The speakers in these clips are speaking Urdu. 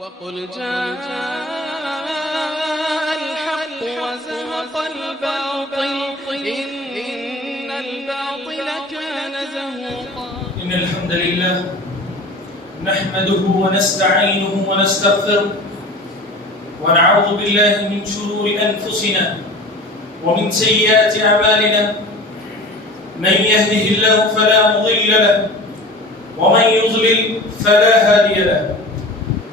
وقل جاء الحق وزهق الباطل إن الباطل كان زهوقا. إن الحمد لله نحمده ونستعينه ونستغفره ونعوذ بالله من شرور أنفسنا ومن سيئات أعمالنا. من يهده الله فلا مضل له ومن يضلل فلا هادي له.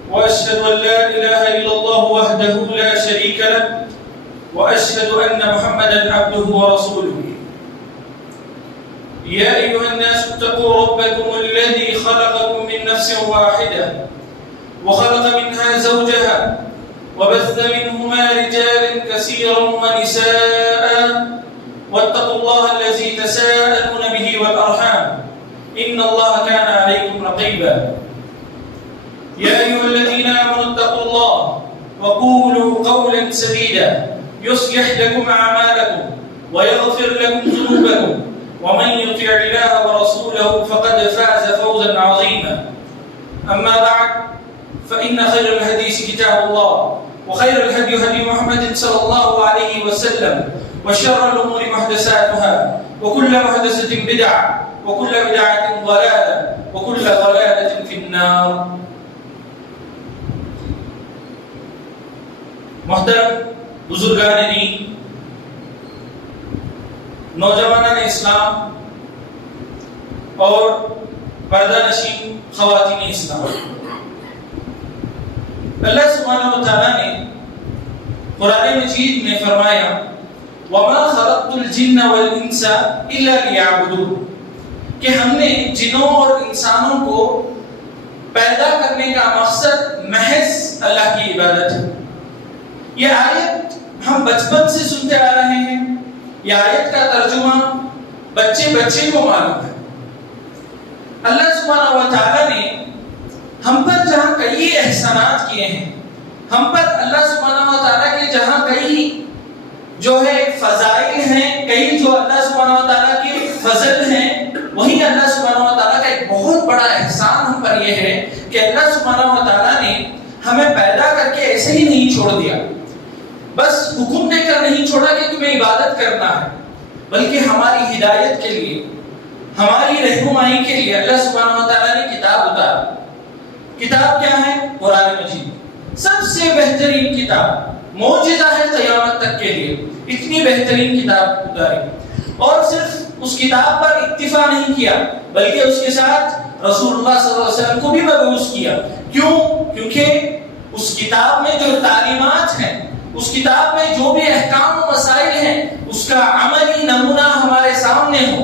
وأشهد أن لا إله إلا الله وحده لا شريك له وأشهد أن محمدا عبده ورسوله. يا أيها الناس اتقوا ربكم الذي خلقكم من نفس واحدة وخلق منها زوجها وبث منهما رجالا كثيرا ونساء واتقوا الله الذي تساءلون به والأرحام إن الله كان عليكم رقيبا. يا أيها الذين آمنوا اتقوا الله وقولوا قولا سديدا يصلح لكم أعمالكم ويغفر لكم ذنوبكم ومن يطع الله ورسوله فقد فاز فوزا عظيما. أما بعد فإن خير الحديث كتاب الله وخير الهدي هدي محمد صلى الله عليه وسلم وشر الأمور محدثاتها وكل محدثة بدعة وكل بدعة ضلالة وكل ضلالة في النار. محترم بزرگان دین، نوجوانان اسلام اور پردہ نشین خواتین اسلام، اللہ سبحانہ و تعالیٰ نے قرآن مجید میں فرمایا وَمَا خَلَقْتُ الْجِنَّ وَالْإِنسَ إِلَّا لِيَعْبُدُونَ کہ ہم نے جنوں اور انسانوں کو پیدا کرنے کا مقصد محض اللہ کی عبادت ہے. یہ آیت ہم بچپن سے سنتے آ رہے ہیں. یہ آیت کا ترجمہ بچے کو معلوم ہے. اللہ سبحانہ و تعالیٰ نے ہم پر جہاں کئی احسانات کیے ہیں، ہم پر اللہ سبحانہ و تعالیٰ کے جہاں کئی جو ہے فضائل ہیں، کئی جو اللہ سبحانہ و تعالیٰ کے فضل ہیں، وہیں اللہ سبحانہ و تعالیٰ کا ایک بہت بڑا احسان ہم پر یہ ہے کہ اللہ سبحانہ و تعالیٰ نے ہمیں پیدا کر کے ایسے ہی نہیں چھوڑ دیا، بس حکم دے کر نہیں چھوڑا کہ تمہیں عبادت کرنا ہے، بلکہ ہماری ہدایت کے لیے، ہماری رہنمائی کے لیے اللہ سبحانہ و تعالیٰ نے کتاب اتارا. کتاب کیا ہے؟ قرآن مجید. سب سے بہترین کتاب، معجزہ ہے قیامت تک کے لیے. اتنی بہترین کتاب اتاری، اور صرف اس کتاب پر اکتفا نہیں کیا بلکہ اس کے ساتھ رسول اللہ صلی اللہ علیہ وسلم کو بھی مبعوث کیا. کیوں؟ کیونکہ اس کتاب میں جو تعلیمات ہیں، اس کتاب میں جو بھی احکام و مسائل ہیں، اس کا عملی نمونہ ہمارے سامنے ہو.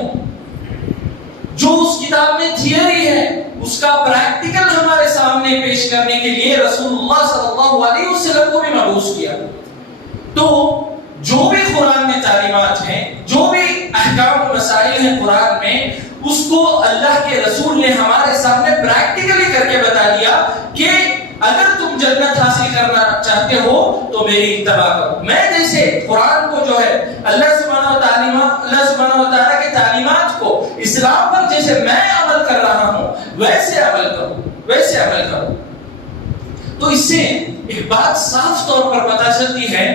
جو اس کتاب میں تھیوری ہے اس کا پریکٹیکل ہمارے سامنے پیش کرنے کے لیے رسول اللہ صلی اللہ علیہ وسلم کو بھی مبعوث کیا. تو جو بھی قرآن میں تعلیمات ہیں، جو بھی احکام و مسائل ہیں قرآن میں، اس کو اللہ کے رسول نے ہمارے سامنے پریکٹیکلی کر کے بتا دیا کہ اگر تم جنت حاصل کرنا چاہتے ہو تو میری اتباع کرو. میں جیسے قرآن کو جو ہے اللہ سبحانہ و تعالیٰ کے تعلیمات کو اسلام پر جیسے میں عمل کر رہا ہوں ویسے عمل کرو. تو اس سے ایک بات صاف طور پر پتہ چلتی ہے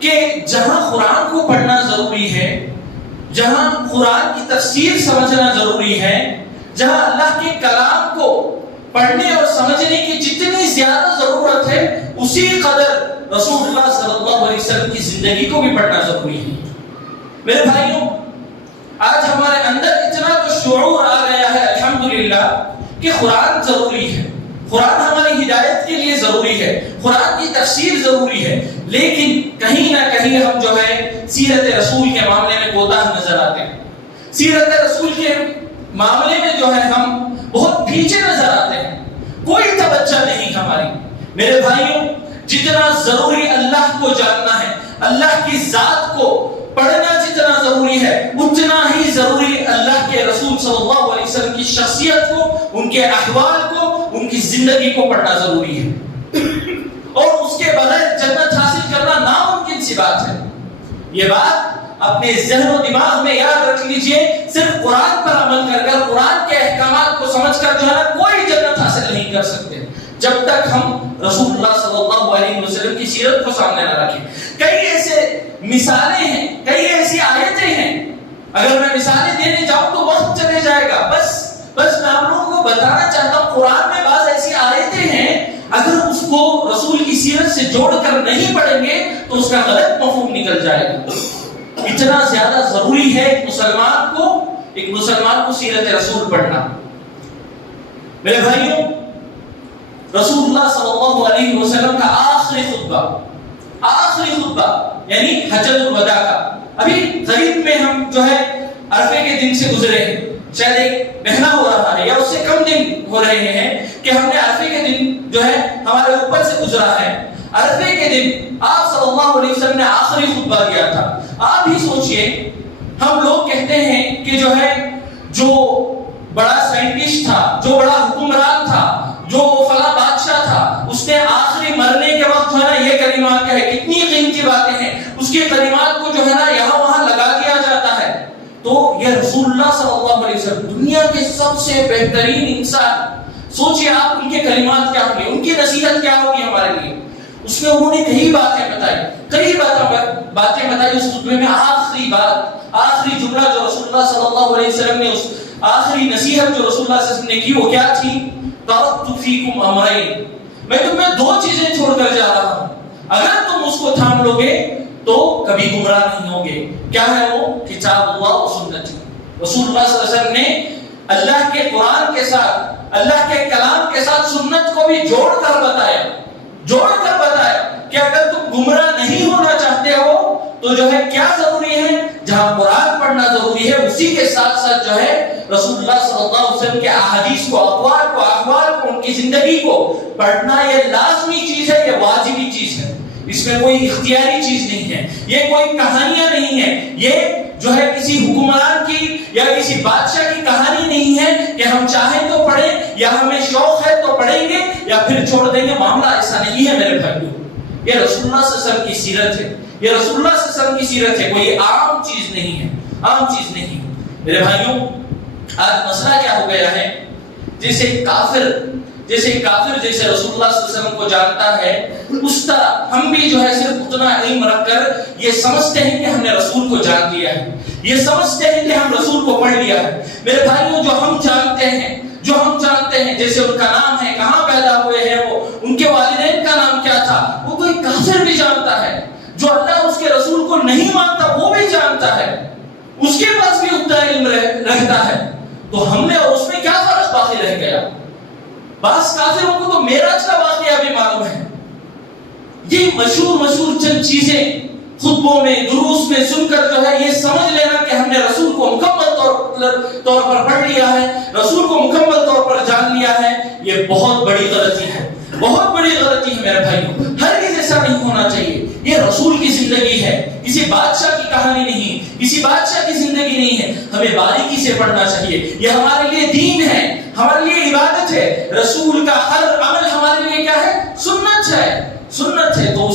کہ جہاں قرآن کو پڑھنا ضروری ہے، جہاں قرآن کی تفسیر سمجھنا ضروری ہے، جہاں اللہ کے کلام کو پڑھنے اور سمجھنے کی جتنی زیادہ ضرورت ہے اسی قدر رسول اللہ صلی اللہ علیہ وسلم کی زندگی کو بھی پڑھنا ضروری ہے. میرے بھائیوں، آج ہمارے اندر اتنا تو شعور آ گیا ہے الحمدللہ کہ قرآن ضروری ہے، قرآن ہماری ہدایت کے لیے ضروری ہے، قرآن کی تفسیر ضروری ہے، لیکن کہیں نہ کہیں ہم جو ہے سیرت رسول کے معاملے میں کوتاہ نظر آتے ہیں. سیرت رسول کے معاملے میں جو ہے ہم بہت پیچھے نظر آتے ہیں، کوئی توجہ نہیں ہماری. میرے بھائیوں، جتنا ضروری اللہ کو جاننا ہے، اللہ کی ذات کو پڑھنا جتنا ضروری ہے، اتنا ہی ضروری اللہ کے رسول صلی اللہ علیہ وسلم کی شخصیت کو، ان کے احوال کو، ان کی زندگی کو پڑھنا ضروری ہے. اور اس کے بغیر جنت حاصل کرنا ناممکن سی بات ہے. یہ بات اپنے ذہن و دماغ میں یاد رکھ لیجئے، صرف قرآن پر عمل کر کر قرآن کے احکامات کو سمجھ کر جو ہے کوئی جنت حاصل نہیں کر سکتے. جب تک ہم رسول اللہ صلی اللہ علیہ وسلم کی سیرت کو سامنے نہ رکھیں. کئی ایسے مثالیں ہیں, کئی ایسی آیتیں ہیں, اگر میں مثالیں دینے جاؤں تو وقت چلے جائے گا. بس میں آپ لوگوں کو بتانا چاہتا ہوں, قرآن میں بعض ایسی آیتیں ہیں اگر اس کو رسول کی سیرت سے جوڑ کر نہیں پڑھیں گے تو اس کا غلط مفہوم نکل جائے گا. اتنا زیادہ ضروری ہے ایک مسلمان کو سیرت رسول پڑھنا. میرے بھائیوں, رسول اللہ صلی اللہ علیہ وسلم کا آخری خطبہ یعنی حجۃ الوداع کا, ابھی قریب میں ہم جو ہے عرفے کے دن سے گزرے ہیں, شاید ایک مہینہ ہو رہا ہے یا اس سے کم دن ہو رہے ہیں کہ ہم نے عرفے کے دن جو ہے ہمارے اوپر سے گزرا ہے. عرفے کے دن آپ صلی اللہ علیہ وسلم نے آخری خطبہ دیا تھا. آپ ہی سوچئے, ہم لوگ کہتے ہیں کہ جو بڑا سائنٹسٹ تھا, جو بڑا حکمران تھا, جو فلاں بادشاہ تھا, اس نے آخری مرنے کے وقت جو ہے نا یہ کلمات کہے. کتنی قیمتی باتیں ہیں, اس کے کلمات کو جو ہے نا یہاں وہاں لگا دیا جاتا ہے. تو یہ رسول اللہ صلی اللہ علیہ وسلم دنیا کے سب سے بہترین انسان, سوچئے آپ ان کے کلمات کیا ہوں گے, ان کی نصیحت کیا ہوگی ہمارے لیے. اس میں انہوں نے کئی باتیں بتائی. اس خطبے میں آخری جملہ جو رسول اللہ صلی اللہ علیہ وسلم نے, اس آخری نصیحت جو رسول اللہ صلی اللہ علیہ وسلم نے کی, وہ کیا تھی؟ ترکت فیکم امرین, میں تمہیں دو چیزیں چھوڑ کر جا رہا ہوں, اگر تم اس کو تھام لو گے تو کبھی گمراہ نہیں ہوگے. کیا ہے وہ؟ کتاب اللہ و سنتی. رسول اللہ صلی اللہ علیہ وسلم نے اللہ کے قرآن کے ساتھ, اللہ کے کلام کے ساتھ سنت کو بھی جوڑ کر بتایا کہ اگر تم گمراہ نہیں ہونا چاہتے ہو تو جو ہے کیا ضروری ہے, جہاں قرآن پڑھنا ضروری ہے, اسی کے ساتھ ساتھ جو ہے رسول اللہ صلی اللہ علیہ وسلم کے احادیث کو, اقوال کو, احوال کو, ان کی زندگی کو پڑھنا یہ لازمی چیز ہے, یہ واجبی چیز ہے. اس میں کوئی اختیاری چیز نہیں ہے, یہ کوئی کہانیاں نہیں ہیں, یہ جو ہے کسی حکمران کی یا کسی بادشاہ کی کہانی نہیں ہے کہ ہم چاہیں تو پڑھیں یا ہمیں شوق ہے تو پڑھیں گے یا پھر چھوڑ دیں گے. معاملہ ایسا نہیں ہے میرے بھائیوں. یہ رسول اللہ صلی اللہ علیہ وسلم کی سیرت ہے, یہ رسول اللہ صلی اللہ علیہ وسلم کی سیرت ہے, کوئی عام چیز نہیں ہے, عام چیز نہیں. میرے بھائیوں, آج مسئلہ کیا ہو گیا ہے, جیسے کافر جیسے رسول اللہ صلی اللہ علیہ وسلم کو جانتا ہے, اس طرح ہم بھی جو ہے صرف اتنا علم رکھ کر یہ سمجھتے ہیں کہ ہم نے رسول کو جان لیا ہے, یہ سمجھتے ہیں کہ ہم رسول کو پڑھ لیا ہے. میرے بھائیوں, جو ہم جانتے ہیں جیسے ان کا نام ہے, کہاں پیدا ہوئے ہیں وہ, ان کے والدین کا نام کیا تھا, وہ کوئی کافر بھی جانتا ہے. جو اللہ اس کے رسول کو نہیں مانتا وہ بھی جانتا ہے, اس کے پاس بھی اتنا علم رہتا ہے. تو ہم نے اور اس میں کیا فرق باقی رہ گیا؟ بعض کافروں کو تو معراج کا واقعہ بھی معلوم ہے. یہ مشہور چند چیزیں خطبوں میں, دروس میں سن کر جو ہے یہ سمجھ لینا کہ ہم نے رسول کو مکمل طور پر پڑھ لیا ہے, رسول کو مکمل طور پر جان لیا ہے, یہ بہت بڑی غلطی ہے, بہت بڑی غلطی ہے میرے بھائیوں. ہرگز ایسا نہیں ہونا چاہیے. یہ رسول کی زندگی ہے, کسی بادشاہ کی کہانی نہیں, کسی بادشاہ کی زندگی نہیں ہے. ہمیں باریکی سے پڑھنا چاہیے. یہ ہمارے لیے دین ہے, ہمارے لیے عبادت ہے. رسول کا ہر عمل ہمارے لیے کیا ہے؟ سنت ہے. تو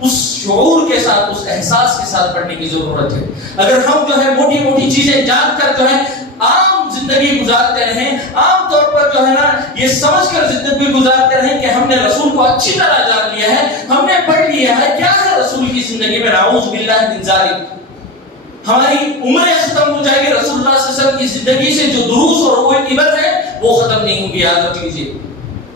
اس شعور کے ساتھ, اس احساس کے ساتھ پڑھنے کی ضرورت ہے. اگر ہم جو ہے موٹی چیزیں جان کر جو ہے عام زندگی گزارتے رہیں, عام طور پر جو ہے نا یہ سمجھ کر زندگی گزارتے رہیں کہ ہم نے رسول کو اچھی طرح جان لیا ہے, ہم نے پڑھ لیا ہے, کیا ہے رسول کی زندگی میں, نعوذ باللہ من ذالک, ہماری عمریں ختم ہو جائے گی. رسول اللہ صلی اللہ علیہ وسلم کی زندگی سے جو دروس اور وہ عبرت ہے وہ ختم نہیں ہوگی. یاد رکھ لیجیے,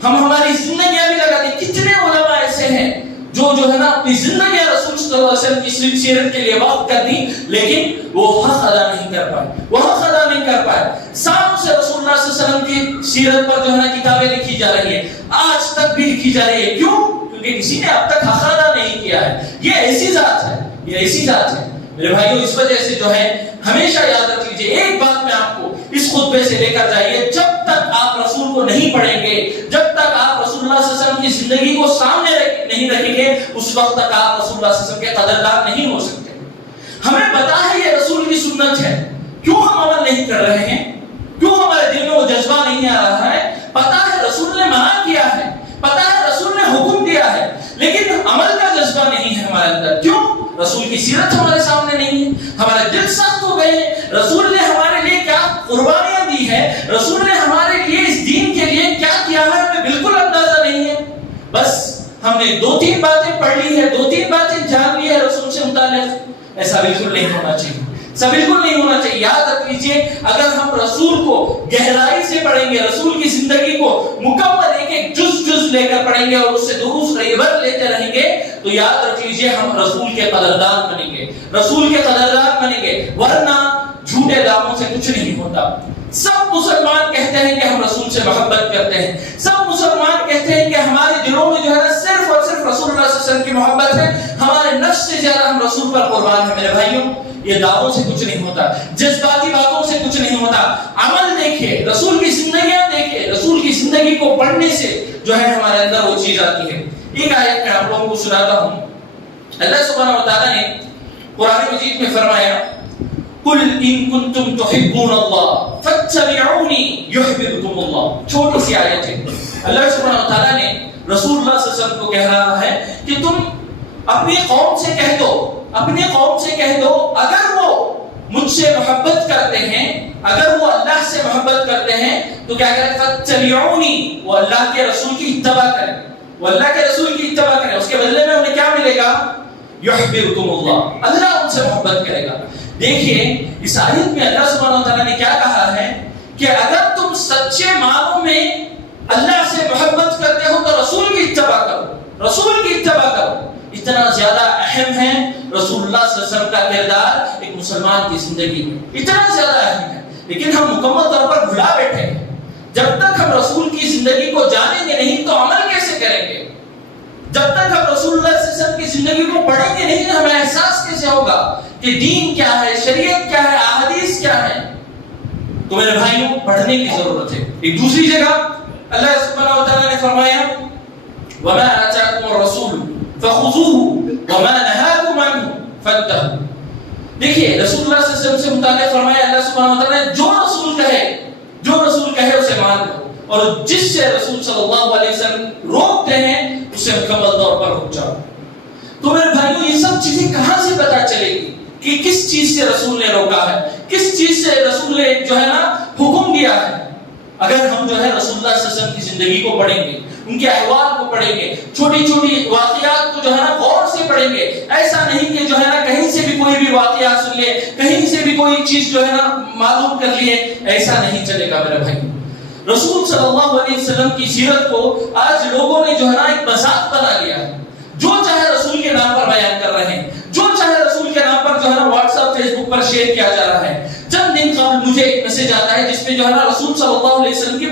ہم ہماری زندگیاں بھی لگا دیں. کتنے علماء ایسے ہیں جو ہے نا اپنی زندگیاں رسول صلی اللہ علیہ وسلم کی سیرت کے لیے وقف کر دی, لیکن وہ حق ادا نہیں کر پائے. سال سے رسول اللہ صلی اللہ علیہ وسلم کی سیرت پر جو ہے نا کتابیں لکھی جا رہی ہیں, آج تک بھی لکھی جا رہی ہے. کیوں؟ کیونکہ کسی نے اب تک حق ادا نہیں کیا ہے. یہ ایسی ذات ہے میرے بھائیوں. اس وجہ سے جو ہے ہمیشہ یاد رکھ لیجیے, ایک بات میں آپ کو اس خطبے سے لے کر جائیے, جب تک آپ رسول کو نہیں پڑھیں گے, جب تک آپ رسول اللہ صلی اللہ علیہ وسلم کی زندگی کو سامنے نہیں رکھیں گے, اس وقت تک آپ رسول اللہ صلی اللہ علیہ وسلم کے قدردان نہیں ہو سکتے. ہمیں پتا ہے یہ رسول کی سنت ہے, کیوں ہم عمل نہیں کر رہے ہیں, کیوں ہمارے دل میں وہ جذبہ نہیں آ رہا ہے؟ پتا ہے رسول نے منع کیا ہے, پتا ہے رسول نے حکم دیا ہے, لیکن عمل کا جذبہ نہیں ہے ہمارے اندر. کیوں؟ رسول کی سیرت ہمارے سامنے نہیں ہے, ہمارے دل سخت ہو گئے ہیں. رسول نے ہمارے لیے کیا قربانیاں دی ہے, رسول نے ہمارے لیے اس دین کے لیے کیا کیا ہے, ہمیں بالکل اندازہ نہیں ہم نے 2-3 باتیں پڑھ لی ہے، 2-3 باتیں جان لی ہے رسول سے متعلق، ایسا بالکل نہیں ہونا چاہیے، ایسا بالکل نہیں ہونا چاہیے۔ یاد رکھ لیجئے اگر ہم رسول کو گہرائی سے پڑھیں گے، رسول کی زندگی کو مکمل ایک جز لے کر پڑھیں گے اور اس سے دروس عبرت لیتے رہیں گے تو یاد رکھ لیجئے ہم رسول کے قدردان بنیں گے، رسول کے قدردان بنیں گے، ورنہ جھوٹے دعووں سے کچھ نہیں ہوتا۔ سب مسلمان کہتے ہیں کہ ہم رسول سے محبت کرتے ہیں، سب مسلمان کہتے ہیں کہ ہمارے دلوں میں جو ہے نا صرف اور صرف رسول اللہ صلی اللہ علیہ وسلم کی محبت ہے، ہمارے نفس سے زیادہ ہم رسول پر قربان ہیں۔ میرے بھائیوں یہ دعووں سے کچھ نہیں ہوتا، جذباتی باتوں سے کچھ نہیں ہوتا، عمل دیکھیں، رسول کی زندگیاں دیکھیں، رسول کی زندگی کو پڑھنے سے جو ہے ہمارے اندر وہ چیز آتی ہے۔ ایک آیت میں آپ لوگوں کو سناتا ہوں، اللہ سبحانہ و تعالیٰ نے قرآن مجید میں فرمایا قل ان کنتم تحبون اللہ فاتبعونی یحببکم اللہ۔ چھوٹی سی آیت ہے، اللہ سبحانہ و تعالیٰ نے رسول اللہ صلی اللہ علیہ وسلم کو کہہ رہا ہے کہ تم اپنی قوم سے کہہ دو، اپنی قوم سے کہہ دو اگر وہ مجھ سے محبت کرتے ہیں، اگر وہ اللہ سے محبت کرتے ہیں تو کیا کریں؟ فاتبعونی، وہ اللہ کے رسول کی اتباع کریں، وہ اللہ کے رسول کی اتباع کریں، اس کے بدلے میں انہیں کیا ملے گا؟ یحببکم اللہ، اللہ ان سے محبت کرے گا۔ دیکھیے اس آیت میں اللہ سبحانہ و تعالیٰ نے کیا کہا ہے کہ اگر تم سچے معنوں میں اللہ سے محبت کرتے ہو تو رسول کی اتباع کرو، رسول کی اتباع کرو۔ اتنا زیادہ اہم ہے رسول اللہ صلی اللہ علیہ وسلم کا کردار ایک مسلمان کی زندگی میں، اتنا زیادہ اہم ہے، لیکن ہم مکمل طور پر بھلا بیٹھے ہیں۔ جب تک ہم رسول کی زندگی کو جانیں گے نہیں تو عمل کیسے کریں گے؟ جب تک ہم رسول اللہ صلی اللہ علیہ وسلم کی زندگی کو پڑھیں گے نہیں ہمیں احساس کیسے ہوگا کہ دین کیا ہے، شریعت کیا ہے، احادیث کیا ہے؟ تو میرے بھائیوں پڑھنے کی ضرورت ہے۔ ایک دوسری جگہ اللہ سبحانہ و تعالیٰ نے فرمایا وَمَا آتَاكُمُ الرَّسُولُ فَخُذُوهُ وَمَا نَهَاكُمْ عَنْهُ فَانْتَهُوا۔ دیکھیے رسول اللہ صلی اللہ علیہ وسلم سے متعلق فرمایا اللہ سبحانہ و تعالیٰ نے جو رسول کہے اسے مان لو، اور جس سے رسول صلی اللہ علیہ وسلم روکتے ہیں اسے مکمل طور پر رک جاؤ۔ تو میرے بھائیوں یہ سب چیزیں کہاں سے پتہ چلے گی کہ کس چیز سے رسول نے روکا ہے، کس چیز سے رسول نے جو ہے نا حکم دیا ہے؟ اگر ہم جو ہے رسول اللہ صلی اللہ علیہ وسلم کی زندگی کو پڑھیں گے، ان کے احوال کو پڑھیں گے، چھوٹی چھوٹی واقعات کو جو ہے نا غور سے پڑھیں گے، ایسا نہیں کہ جو ہے نا کہیں سے بھی کوئی بھی واقعہ سن لے، کہیں سے بھی کوئی چیز جو ہے نا معلوم کر لیے، ایسا نہیں چلے گا میرے بھائی۔ رسول صلی اللہ علیہ وسلم کی سیرت کو آج لوگوں نے جو ہے نا ایک مذاق بنا لیا ہے، جو چاہے رسول کے نام پر بیان کر رہے ہیں، جو چاہے رسول کے نام پر جو ہے نا واٹس ایپ فیس بک پر شیئر کیا جا رہا ہے۔ چند دن قبل مجھے ایک میسج آتا ہے جس میں جو ہے نا رسول صلی اللہ علیہ وسلم کی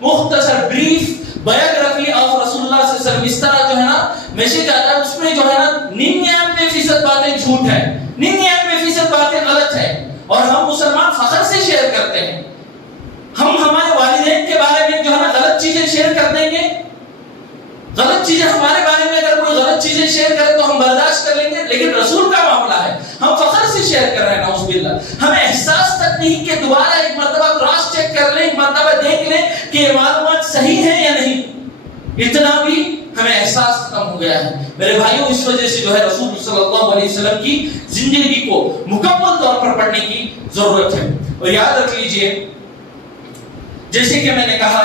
مختصر بریف بایوگرافی آف رسول اللہ صلی اللہ علیہ وسلم، اس طرح جو ہے نا میسج آتا ہے، اس میں جو ہے نا 99% باتیں جھوٹ ہے، 99% باتیں غلط ہے، اور ہم مسلمان فخر سے شیئر کرتے ہیں۔ ہم ہمارے والدین کے بارے میں جو ہے نا غلط چیزیں شیئر کر دیں گے، غلط چیزیں ہمارے بارے میں اگر کوئی غلط چیزیں شیئر کرے تو ہم برداشت کر لیں گے، لیکن رسول کا معاملہ ہے ہم فخر سے شیئر کر رہے ہیں، نعوذ باللہ۔ ہمیں احساس تک نہیں کہ دوبارہ ایک مرتبہ کراس چیک کر لیں، ایک مرتبہ دیکھ لیں کہ یہ معلومات صحیح ہیں یا نہیں، اتنا بھی ہمیں احساس ختم ہو گیا ہے میرے بھائیوں۔ اس وجہ سے جو ہے رسول صلی اللہ علیہ وسلم کی زندگی کو مکمل طور پر پڑھنے کی ضرورت ہے۔ اور یاد رکھ لیجئے جیسے کہ میں نے کہا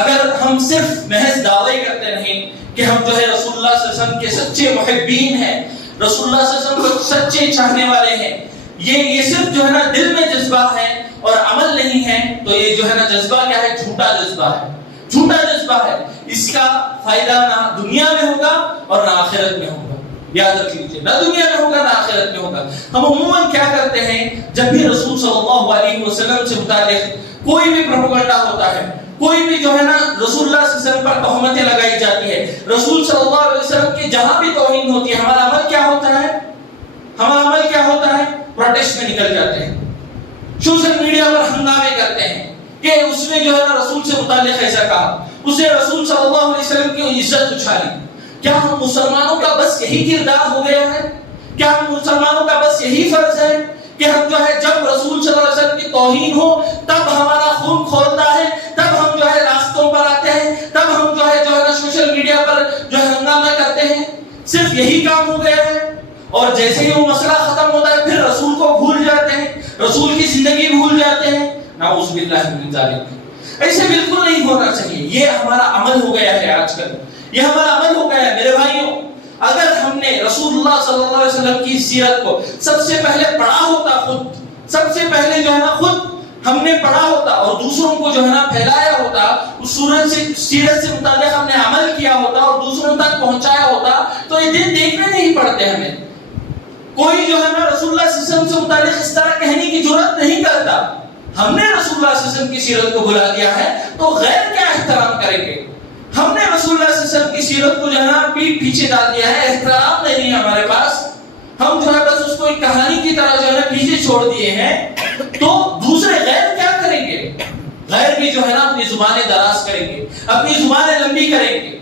اگر ہم صرف محض دعوے کرتے نہیں کہ ہم جو ہے رسول اللہ صلی اللہ علیہ وسلم کے سچے محبین ہیں، رسول اللہ صلی اللہ علیہ وسلم کو سچے چاہنے والے ہیں، یہ صرف جو ہے نا دل میں جذبہ ہے اور عمل نہیں ہے، تو یہ جو ہے نا جذبہ کیا ہے؟ جھوٹا جذبہ ہے، جھوٹا جذبہ ہے۔ اس کا فائدہ نہ دنیا میں ہوگا اور نہ آخرت میں ہوگا، یاد رکھ لیجیے، نہ دنیا میں ہوگا نہ آخرت میں ہوگا۔ ہم عموماً کیا کرتے ہیں جب بھی رسول صلی اللہ علیہ وسلم سے متعلق کوئی بھی پروپیگنڈا ہوتا ہے، کوئی بھی جو ہے نا رسول اللہ صلی اللہ علیہ وسلم پر تہمتیں لگائی جاتی ہے، رسول صلی اللہ علیہ وسلم کی جہاں بھی توہین ہوتی ہے، ہمارا عمل کیا ہوتا ہے؟ ہمارا عمل کیا ہوتا ہے؟ پروٹیسٹ میں نکل جاتے ہیں، سوشل میڈیا پر ہنگامے کرتے ہیں کہ اس نے جو ہے نا رسول سے متعلق ایسا کہا، اس نے رسول صلی اللہ علیہ وسلم کی عزت اچھالی۔ کیا ہم مسلمانوں کا بس یہی کردار ہو گیا ہے؟ کیا ہم مسلمانوں کا بس یہی فرض ہے کہ ہم جو ہے جب رسول صلی اللہ علیہ وسلم کی توہین ہو تب ہمارا خون کھولتا ہے، تب ہم جو ہے راستوں پر آتے ہیں، تب ہم جو ہے نا سوشل میڈیا پر جو ہے ہنگامہ کرتے ہیں؟ صرف یہی کام ہو گیا ہے؟ اور جیسے ہی وہ مسئلہ ختم ہوتا ہے پھر رسول کو بھول جاتے ہیں، رسول کی زندگی بھول جاتے ہیں؟ نعوذ باللہ من ذالک۔ ایسے بالکل نہیں ہونا چاہیے، یہ ہمارا عمل ہو گیا ہے آج کل، یہ ہمارا عمل ہو میرے بھائیوں اگر ہم نے رسول اللہ صلی اللہ علیہ وسلم کی سیرت کو سب سے پہلے پڑھا ہوتا، سب سے پہلے جو ہے نا خود ہم نے پڑھا ہوتا اور دوسروں کو جو ہے نا پھیلایا ہوتا، اس سیرت سے متعلق ہم نے عمل کیا ہوتا اور دوسروں تک پہنچایا ہوتا، تو یہ دن دیکھنے نہیں پڑتے ہمیں. کوئی جو ہے نا رسول اللہ صلی اللہ علیہ وسلم سے متعلق اس طرح کہنے کی ضرورت نہیں کرتا. ہم نے رسول اللہ صلی اللہ علیہ وسلم کی سیرت کو بھلا دیا ہے تو غیر کیا احترام کریں گے؟ ہم نے رسول اللہ صلی اللہ علیہ وسلم کی سیرت کو جو ہے نا پیٹ پیچھے ڈال دیا ہے، احترام نہیں ہے ہمارے پاس. ہم جو ہے بس اس کو ایک کہانی کی طرح جو ہے نا پیچھے چھوڑ دیے ہیں. تو دوسرے غیر کیا کریں گے؟ غیر بھی جو ہے نا اپنی زبانیں دراز کریں گے، اپنی زبانیں لمبی کریں گے.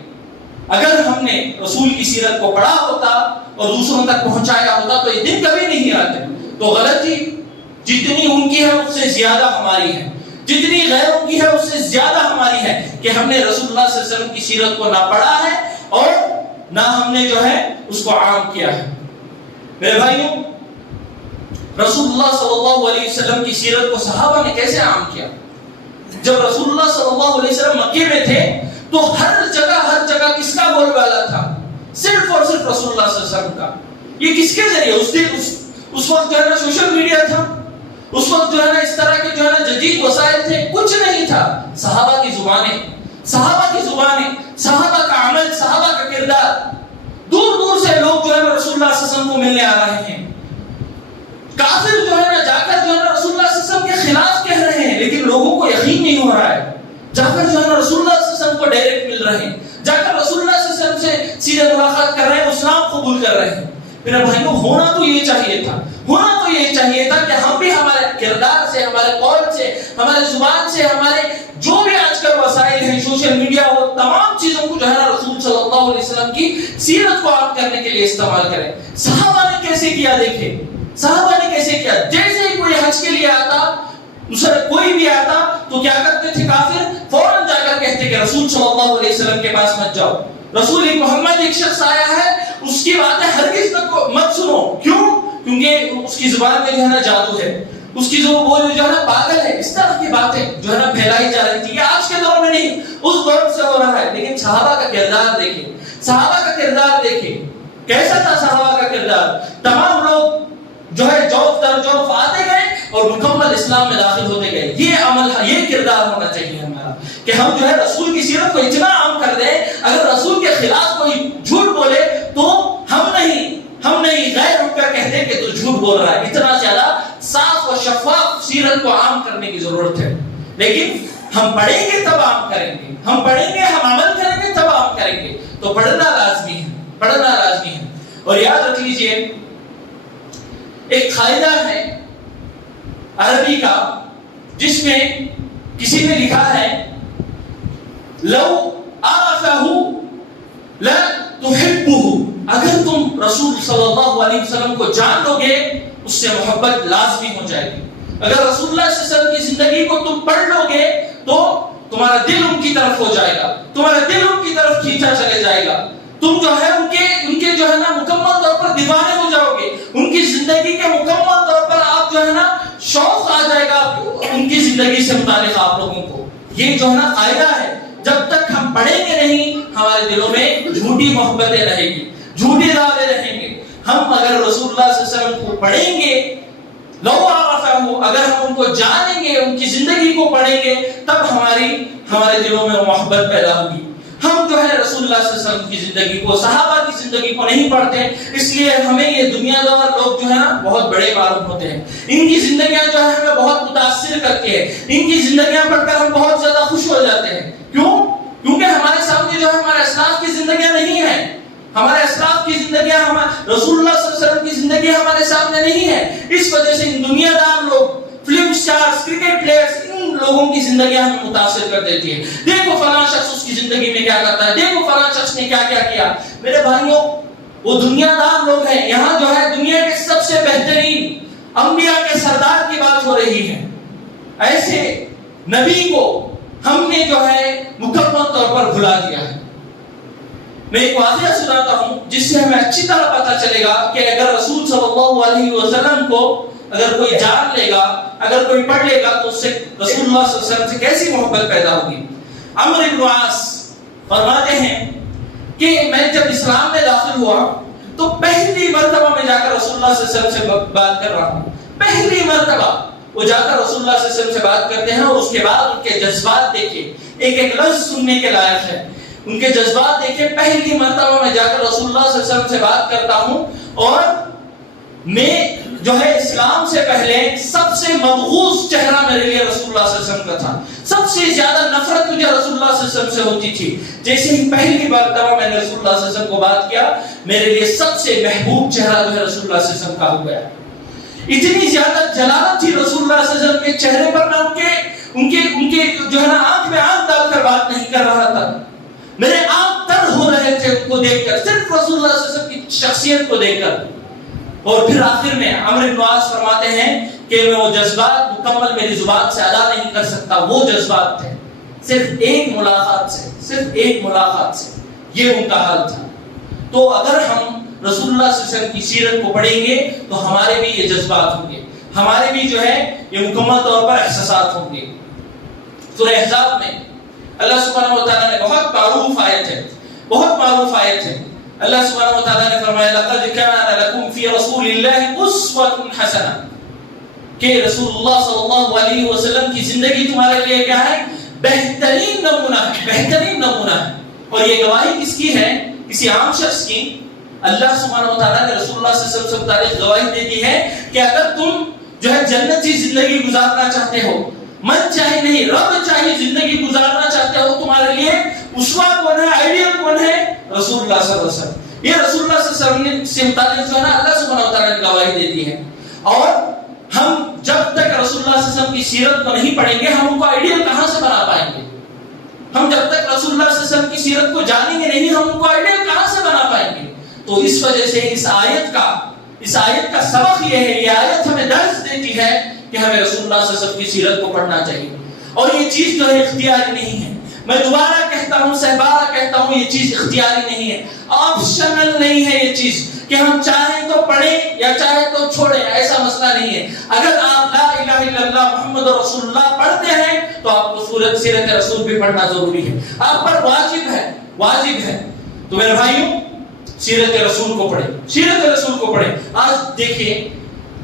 اگر ہم نے رسول کی سیرت کو پڑھا ہوتا اور دوسروں تک پہنچایا ہوتا تو یہ دن کبھی نہیں آتے. تو غلطی جتنی ان کی ہے اس سے زیادہ ہماری ہے، جتنی غیروں کی ہے اس سے زیادہ ہماری ہے کہ ہم نے رسول اللہ صلی اللہ علیہ وسلم کی سیرت کو نہ پڑھا ہے اور نہ ہم نے جو ہے اس کو عام کیا ہے. میرے بھائیوں رسول اللہ صلی اللہ علیہ وسلم کی سیرت کو صحابہ نے کیسے عام کیا؟ جب رسول اللہ صلی اللہ علیہ وسلم مکے میں تھے تو ہر جگہ کس کا بول بالا تھا؟ صرف اور صرف رسول اللہ صلی اللہ علیہ وسلم کا. یہ کس کے ذریعے؟ اس وقت جو ہے نا سوشل میڈیا تھا، اس وقت جو ہے نا اس طرح کے جو ہے نا جدید وسائل تھے، کچھ نہیں تھا. صحابہ کی زبانیں، صحابہ کا عمل، صحابہ کا کردار. دور سے لوگ جو ہے نا رسول اللہ صلی اللہ علیہ وسلم کو ملنے آ رہے ہیں. کافر جو ہے نا جا کر جو ہے نا رسول اللہ صلی اللہ علیہ وسلم کے خلاف کہہ رہے ہیں، لیکن لوگوں کو یقین نہیں ہو رہا ہے. جا کر جو ہے نا رسول اللہ صلی اللہ علیہ وسلم کو ڈائریکٹ مل رہے ہیں، جا کر رسول اللہ صلی اللہ علیہ وسلم سے سیدھے ملاقات کر رہے ہیں، اسلام قبول کر رہے ہیں. میرے بھائیوں ہونا تو یہ چاہیے تھا کہ ہم بھی ہمارے کردار سے، ہمارے قول سے، ہمارے زبان سے، ہمارے جو بھی آج کل وسائل ہیں، سوشل میڈیا ہو، تمام چیزوں کو جو ہے نا رسول صلی اللہ علیہ وسلم کی سیرت کو عام کرنے کے لیے استعمال کریں. صحابہ نے کیسے کیا؟ دیکھیں صحابہ نے کیسے کیا. جیسے ہی کوئی حج کے لیے آتا، کوئی بھی آتا تو کیا کرتے تھے کافر؟ فوراً جا کر کہتے کہ رسول صلی اللہ علیہ وسلم کے پاس مت جاؤ. رسول محمد ایک شخص آیا ہے، اس کی باتیں ہرگز مت سنو. کیوں؟ کیونکہ اس کی زبان میں جو ہے نا جادو ہے، اس کی جو بول جو ہے نا پاگل ہے. اس طرح کی باتیں جو ہے نا پھیلائی جا رہی تھی. یہ آج کے دور میں نہیں، اس دور سے ہو رہا ہے. لیکن صحابہ کا کردار دیکھیں کیسا تھا. صحابہ کا کردار، تمام لوگ جو ہے جوف در جوف آتے گئے اور مکمل اسلام میں داخل ہوتے گئے. یہ عمل، یہ کردار ہونا چاہیے ہمارا کہ ہم جو ہے رسول کی سیرت کو اتنا عام کر دیں. اگر رسول کے خلاف کوئی جھوٹ بولے تو ہم نہیں غیر اٹھ کر کہتے ہیں کہ تو جھوٹ بول رہا ہے. اتنا زیادہ صاف و شفاف سیرت کو عام کرنے کی ضرورت ہے. لیکن ہم پڑھیں گے تب عام کریں گے، ہم پڑھیں گے، ہم عمل کریں گے تب عام کریں گے. تو پڑھنا لازمی ہے. اور یاد رکھ لیجئے ایک قاعدہ ہے عربی کا جس میں کسی نے لکھا ہے لو عرفہ لا تحبہ. اگر تم رسول صلی اللہ علیہ وسلم کو جان لو گے اس سے محبت لازمی ہو جائے گی. اگر رسول اللہ صلی اللہ علیہ وسلم کی زندگی کو تم پڑھ لو گے تو تمہارا دل ان کی طرف ہو جائے گا، تمہارا دل ان کی طرف کھینچا چلے جائے گا. تم جو ہے ان کے جو ہے نا مکمل طور پر دیوانے ہو جاؤ گے. ان کی زندگی کے مکمل طور پر آپ جو ہے نا شوق آ جائے گا ان کی زندگی سے متعلق آپ لوگوں کو. یہ جو ہے نا قاعدہ ہے. جب تک ہم پڑھیں گے نہیں ہمارے دلوں میں جھوٹی محبتیں رہیں گی، جھوٹے دعوے رہیں گے. ہم اگر رسول اللہ صلی اللہ علیہ وسلم کو پڑھیں گے، لو عرفہ، اگر ہم ان کو جانیں گے، ان کی زندگی کو پڑھیں گے، تب ہمارے دلوں میں محبت پیدا ہوگی. ہم جو ہے رسول اللہ صلی اللہ علیہ وسلم کی زندگی کو، صحابہ کی زندگی کو نہیں پڑھتے، اس لیے ہمیں یہ دنیا دار لوگ جو ہے نا بہت بڑے معلوم ہوتے ہیں. ان کی زندگیاں جو ہے ہمیں بہت متاثر کرتی ہیں. ان کی زندگیاں پڑھ کر ہم بہت زیادہ خوش ہو جاتے ہیں. کیوں؟ کیونکہ ہمارے سامنے جو ہے ہمارے اسلاف کی زندگیاں نہیں ہیں. ہمارے اسلاف کی زندگیاں، رسول اللہ صلی اللہ علیہ وسلم کی زندگی ہمارے سامنے نہیں ہے. اس وجہ سے ان دنیا دار لوگ، فلم سٹارز، کرکٹ پلیئرز، ان لوگوں کی زندگیاں ہمیں متاثر کر دیتی ہے. دیکھو فلاں شخص اس کی زندگی میں کیا کرتا ہے، دیکھو فلاں شخص نے کیا کیا کیا. میرے بھائیوں وہ دنیا دار لوگ ہیں. یہاں جو ہے دنیا کے سب سے بہترین انبیاء کے سردار کی بات ہو رہی ہے. ایسے نبی کو ہم نے جو ہے مکمل طور پر بھلا دیا ہے. میں ایک واقعہ سناتا ہوں جس سے ہمیں اچھی طرح پتا چلے گا کہ اگر رسول صلی اللہ علیہ وسلم کو اگر کوئی جان لے گا، اگر کوئی پڑھ لے گا تو اس سے رسول اللہ صلی اللہ علیہ وسلم سے کیسی محبت پیدا ہوگی. عمرو بن عاص فرماتے ہیں کہ میں جب اسلام میں داخل ہوا تو پہلی مرتبہ میں جا کر رسول اللہ صلی اللہ علیہ وسلم سے بات کر رہا ہوں، پہلی مرتبہ وہ جا کر رسول اللہ صلی اللہ علیہ وسلم سے بات کرتے ہیں، اور اس کے بعد ان کے جذبات دیکھیے، ایک ایک لفظ سننے کے لائق ہے، ان کے جذبات دیکھیے. پہلی مرتبہ میں جا کر رسول اللہ صلی اللہ علیہ وسلم سے بات کرتا ہوں، اور میں جو ہے اسلام سے پہلے سب سے مبغوض چہرہ میرے لیے رسول اللہ صلی اللہ علیہ وسلم کا تھا، سب سے زیادہ نفرت مجھے رسول اللہ صلی اللہ علیہ وسلم سے ہوتی تھی. جیسے ہی پہلی مرتبہ میں نے رسول اللہ صلی اللہ علیہ وسلم کو بات کیا، میرے لیے سب سے محبوب چہرہ جو ہے رسول اللہ صلی اللہ علیہ وسلم کا ہو گیا. اتنی زیادہ جلالت تھی رسول اللہ صلی اللہ علیہ وسلم کے چہرے پر، میں ان کے جو ہے نا آنکھ میں آنکھ ڈال کر بات نہیں کر رہا تھا، میرے آنکھ تر ہو رہے تھے ان کو دیکھ کر، صرف رسول اللہ صلی اللہ علیہ وسلم کی شخصیت کو دیکھ کر. اور پھر آخر میں عمرو بن عاص فرماتے ہیں کہ میں وہ جذبات مکمل میری زبان سے ادا نہیں کر سکتا، وہ جذبات تھے صرف ایک ملاقات سے، یہ ان کا حال تھا. تو اگر ہم رسول اللہ صلی اللہ علیہ وسلم کی سیرت کو پڑھیں گے تو ہمارے بھی یہ جذبات ہوں گے، ہمارے بھی جو ہے یہ مکمل طور پر احساسات ہوں گے. سورہ احزاب میں اللہ سبحانہ و تعالیٰ نے بہت معروف آیت ہے، اللہ سبحانہ و تعالیٰ نے فرمایا لقد كان لكم في رسول الله اسوة حسنة، کہ رسول اللہ صلی اللہ علیہ وسلم کی زندگی تمہارے لیے کیا ہے؟ بہترین نمونہ ہے. اور یہ گواہی کس کی ہے؟ کسی عام شخص کی. اللہ سبحانہ و تعالیٰ نے رسول اللہ صلی اللہ علیہ وسلم سے متعلق گواہی دے دی ہے کہ اگر تم جو ہے جنتی زندگی گزارنا چاہتے ہو، من چاہے نہیں رب چاہے زندگی گزارنا چاہتے ہو، تمہارے لیے اسوہ کون ہے، آئیڈیل کون ہے؟ رسول اللہ صلی اللہ علیہ وسلم. یہ رسول اللہ صلی اللہ علیہ وسلم سے متعلق جو ہے نا اللہ سبحانہ و تعالیٰ نے گواہی دے دی ہے. اور ہم جب تک رسول اللہ صلی اللہ علیہ وسلم کی سیرت کو نہیں پڑھیں گے، ہم ان کو آئیڈیل کہاں سے بنا پائیں گے؟ ہم جب تک رسول اللہ صلی اللہ علیہ وسلم کی سیرت کو جانیں گے نہیں، ہم ان کو آئیڈیل کہاں سے بنا پائیں گے؟ تو اس وجہ سے اس آیت کا سبق یہ ہے، یہ آیت ہمیں درس دیتی ہے کہ ہمیں رسول اللہ صلی اللہ علیہ وسلم کی سیرت کو پڑھنا چاہیے. اور یہ چیز جو ہے اختیاری نہیں ہے، میں دوبارہ کہتا ہوں، سہبارہ کہتا ہوں، یہ چیز اختیاری نہیں ہے، آپشنل نہیں ہے یہ چیز کہ ہم چاہیں تو پڑھیں یا چاہیں تو چھوڑیں، ایسا مسئلہ نہیں ہے. اگر آپ لا الہ الا اللہ محمد رسول اللہ پڑھتے ہیں تو آپ کو سیرت رسول بھی پڑھنا ضروری ہے، آپ پر واجب ہے. تو میرے بھائیوں، سیرت رسول کو پڑھیں. آج دیکھیں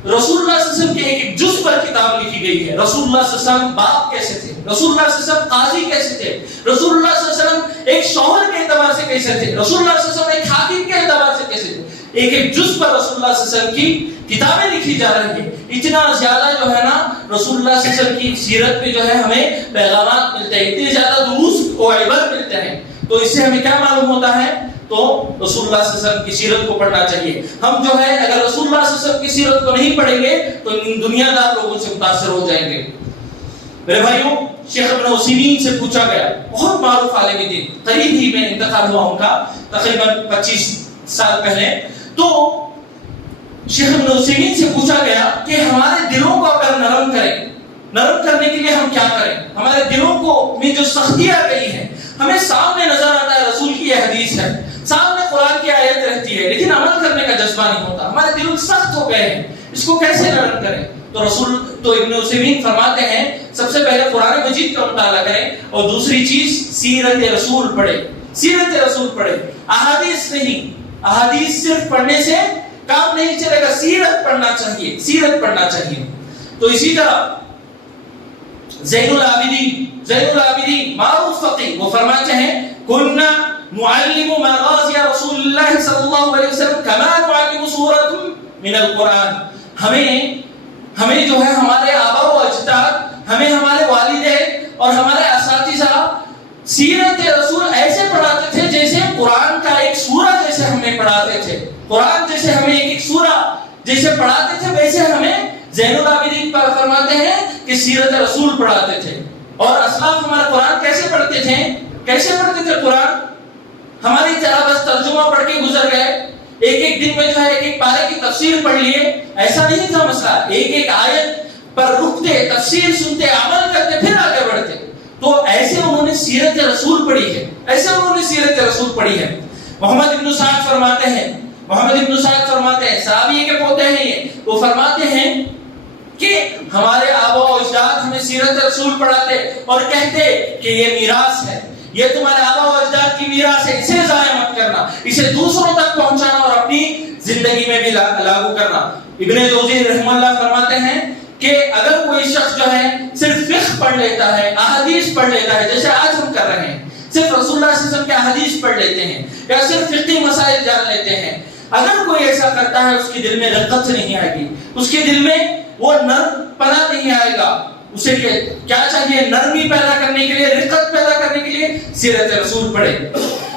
رسول اللہ صلی اللہ علیہ وسلم کے ایک جز پر کتاب لکھی گئی ہے. رسول اللہ صلی اللہ علیہ وسلم باپ کیسے تھے، رسول اللہ صلی اللہ علیہ وسلم قاضی کیسے تھے، رسول اللہ صلی اللہ علیہ وسلم ایک شوہر کے اعتبار سے کیسے تھے، رسول اللہ صلی اللہ علیہ وسلم ایک حاکم کے اعتبار سے کیسے تھے. ایک جز پر رسول اللہ صلی اللہ علیہ وسلم کی کتابیں لکھی جا رہی ہیں. اتنا زیادہ جو ہے نا رسول اللہ صلی اللہ علیہ وسلم کی سیرت پہ جو ہے ہمیں پیغامات ملتے ہیں، اتنے زیادہ دروس و عبر ملتے ہیں. تو اس سے ہمیں کیا معلوم ہوتا ہے؟ تو رسول اللہ صلی اللہ علیہ وسلم کی سیرت کو پڑھنا چاہیے. ہم جو ہے اگر رسول اللہ صلی اللہ علیہ وسلم کی سیرت کو نہیں پڑھیں گے تو دنیا دار لوگوں سے متاثر ہو جائیں گے. میرے بھائیوں، شیخ ابن عثیمین سے پوچھا گیا، بہت معروف عالم دین، قریب ہی میں انتقال ہوا ان کا، تقریباً 25 سال پہلے. تو شیخ ابن عثیمین سے پوچھا گیا کہ ہمارے دلوں کو اگر نرم کرنے کے لیے ہم کیا کریں؟ ہمارے دلوں کو میں جو سختی آ گئی ہے، ہمیں سامنے نظر آتا ہے رسول کی یہ حدیث ہے، سامنے قرآن کی آیت رہتی ہے، لیکن عمل کرنے کا جذبہ نہیں ہوتا، ہمارے دل سخت ہو گئے ہیں، اس کو کیسے نرم کریں؟ تو ابن عثیمین فرماتے ہیں سب سے پہلے قرآن مجید کا مطالعہ کریں، اور دوسری چیز سیرت رسول پڑھیں. احادیث صرف پڑھنے سے کام نہیں چلے گا، سیرت پڑھنا چاہیے. تو اسی طرح زین العابدین معروف فقیہ، وہ فرماتے ہیں کننا نعلم مغازی رسول اللہ صلی اللہ علیہ وسلم کما نعلم سورۃ من القرآن. ہمیں جو ہے ہمارے آبا و اجداد، ہمیں ہمارے والدین اور ہمارے اساتذہ سیرت رسول ایسے پڑھاتے تھے جیسے قرآن کا ایک سورہ جیسے ہمیں پڑھاتے تھے، قرآن جیسے ہمیں ایک سورہ جیسے پڑھاتے تھے، ویسے ہمیں زین العابدین پر فرماتے ہیں کہ سیرت رسول پڑھاتے تھے. اور اسلاف ہمارا قرآن کیسے پڑھتے تھے قرآن ہماری طرح بس ترجمہ پڑھ کے گزر گئے، ایک دن میں جو ہے ایک پارے کی تفسیر پڑھ لیے، ایسا نہیں تھا مسئلہ. ایک آیت پر رکتے، تفسیر سنتے، عمل کرتے، پھر آگے بڑھتے. تو ایسے انہوں نے سیرت رسول پڑھی ہے. محمد ابن سعد فرماتے ہیں صحابی کے پوتے ہیں یہ، وہ فرماتے ہیں کہ ہمارے آبا و اجداد ہمیں سیرت رسول پڑھاتے اور کہتے کہ یہ میراث ہے، یہ تمہارے آبا و اجداد کی میراث ہے، اسے ضائع مت کرنا، اسے دوسروں تک پہنچانا اور اپنی زندگی میں بھی لاگو کرنا۔ ابن جوزی رحمہ اللہ فرماتے ہیں کہ اگر کوئی شخص جو ہے صرف فقہ پڑھ لیتا ہے، احادیث پڑھ لیتا ہے، جیسے آج ہم کر رہے ہیں، صرف رسول اللہ صلی اللہ علیہ وسلم کے احادیث پڑھ لیتے ہیں یا صرف فقہی مسائل جان لیتے ہیں، اگر کوئی ایسا کرتا ہے اس کے دل میں رقت نہیں آئے گی، اس کے دل میں وہ نرم پنا نہیں آئے گا۔ اسے کیا چاہیے؟ نرمی پیدا کرنے کے لیے، رقت پیدا کرنے کے لیے سیرت رسول پڑھے۔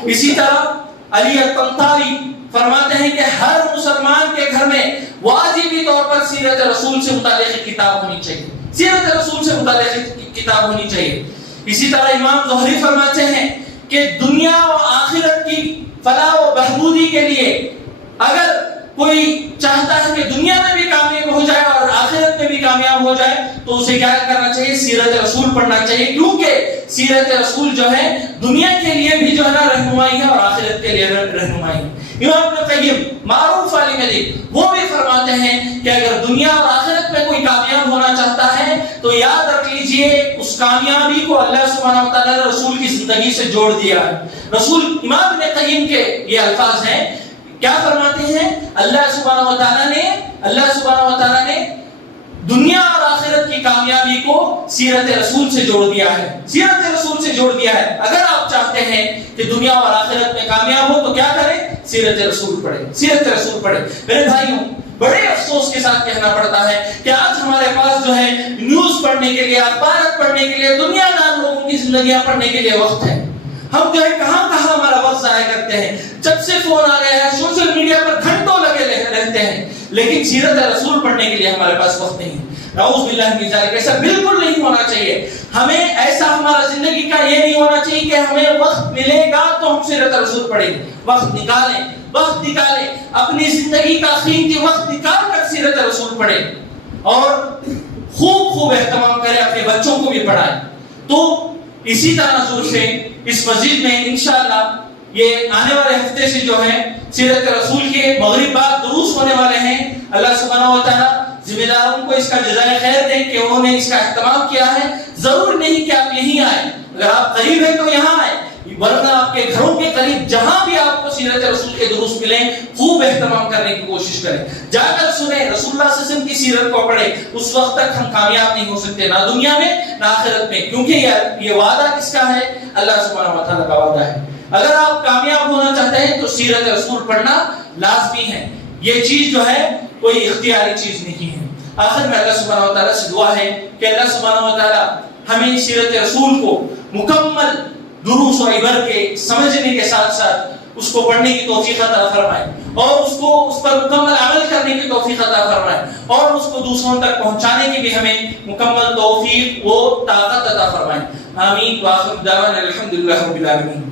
اسی طرح علی الطنطاوی فرماتے ہیں کہ ہر مسلمان کے گھر میں واجبی طور پر سیرت رسول سے متعلق کتاب ہونی چاہیے، سیرت رسول سے متعلق کتاب ہونی چاہیے۔ اسی طرح امام زہری فرماتے ہیں کہ دنیا و آخرت کی فلاح و بہبودی کے لیے اگر کوئی چاہتا ہے کہ دنیا میں بھی کامیاب ہو جائے اور آخرت میں بھی کامیاب ہو جائے تو اسے کیا کرنا چاہیے؟ سیرت رسول پڑھنا چاہیے، کیونکہ سیرت رسول جو ہے دنیا کے لیے بھی جو ہے نا رہنمائی ہے اور آخرت کے لیے رہنمائی ہے۔ امام ابن قیم معروف عالم دین وہ بھی فرماتے ہیں کہ اگر دنیا اور آخرت میں کوئی کامیاب ہونا چاہتا ہے تو یاد رکھ لیجئے اس کامیابی کو اللہ سبحانہ و تعالیٰ نے رسول کی زندگی سے جوڑ دیا ہے۔ رسول امام ابن قیم کے یہ الفاظ ہیں، کیا فرماتے ہیں؟ اللہ سبحانہ و تعالیٰ نے دنیا اور آخرت کی کامیابی کو سیرت رسول سے جوڑ دیا ہے، سیرت رسول سے جوڑ دیا ہے۔ اگر آپ چاہتے ہیں کہ دنیا اور آخرت میں کامیاب ہو تو کیا کریں؟ سیرت رسول پڑھیں، سیرت رسول پڑھیں۔ میرے بھائیوں، بڑے افسوس کے ساتھ کہنا پڑتا ہے کہ آج ہمارے پاس جو ہے نیوز پڑھنے کے لیے، اخبارات پڑھنے کے لیے، دنیا دار لوگوں کی زندگیاں پڑھنے کے لیے وقت ہے۔ ہم جو ہے کہاں ہمارا وقت ضائع کرتے ہیں۔ جب سے فون آ گیا ہے سوشل میڈیا پر گھنٹوں لگے رہتے ہیں، لیکن سیرت رسول پڑھنے کے لیے ہمارے پاس وقت نہیں ہے۔ نعوذ باللہ من ذالک، ایسا بالکل نہیں ہونا چاہیے۔ ہمیں ایسا ہمارا زندگی کا یہ نہیں ہونا چاہیے کہ ہمیں وقت ملے گا تو ہم سیرت رسول پڑھیں گے۔ وقت نکالیں، وقت نکالیں، اپنی زندگی کا قیمتی وقت نکال کر سیرت رسول پڑھیں اور خوب اہتمام کریں، اپنے بچوں کو بھی پڑھائیں۔ تو اسی تناظر سے اس مسجد میں انشاءاللہ یہ آنے والے ہفتے سے جو ہے سیرت رسول کے مغرب بعد دروس ہونے والے ہیں۔ اللہ سبحانہ و تعالیٰ ذمہ داروں کو اس کا جزائے خیر دیں کہ انہوں نے اس کا اہتمام کیا ہے۔ ضرور نہیں کہ آپ یہیں آئیں، اگر آپ قریب ہیں تو یہاں آئیں، ورنہ آپ کے گھروں کے قریب جہاں بھی آپ کو سیرت رسول کے دروس ملیں خوب اہتمام کرنے کی کوشش کریں، جا کر سنیں، رسول اللہ صلی اللہ علیہ وسلم کی سیرت کو پڑھیں۔ اس وقت تک ہم کامیاب نہیں ہو سکتے، نہ دنیا میں نہ آخرت میں، کیونکہ یہ وعدہ کس کا ہے؟ اللہ سبحانہ و تعالیٰ کا وعدہ ہے۔ اگر آپ کامیاب ہونا چاہتے ہیں تو سیرت رسول پڑھنا لازمی ہے، یہ چیز جو ہے کوئی اختیاری چیز نہیں ہے۔ آخر میں اللہ سبحانہ و تعالیٰ سے دعا ہے کہ اللہ سبحانہ و تعالیٰ ہمیں سیرت رسول کو مکمل دروس و عبر کے سمجھنے کے ساتھ ساتھ اس کو پڑھنے کی توفیق عطا فرمائے اور اس پر مکمل عمل کرنے کی توفیق عطا فرمائے اور اس کو دوسروں تک پہنچانے کی بھی ہمیں مکمل توفیق و طاقت عطا فرمائے۔ آمین۔ وآخر دعوانا الحمدللہ رب العالمین۔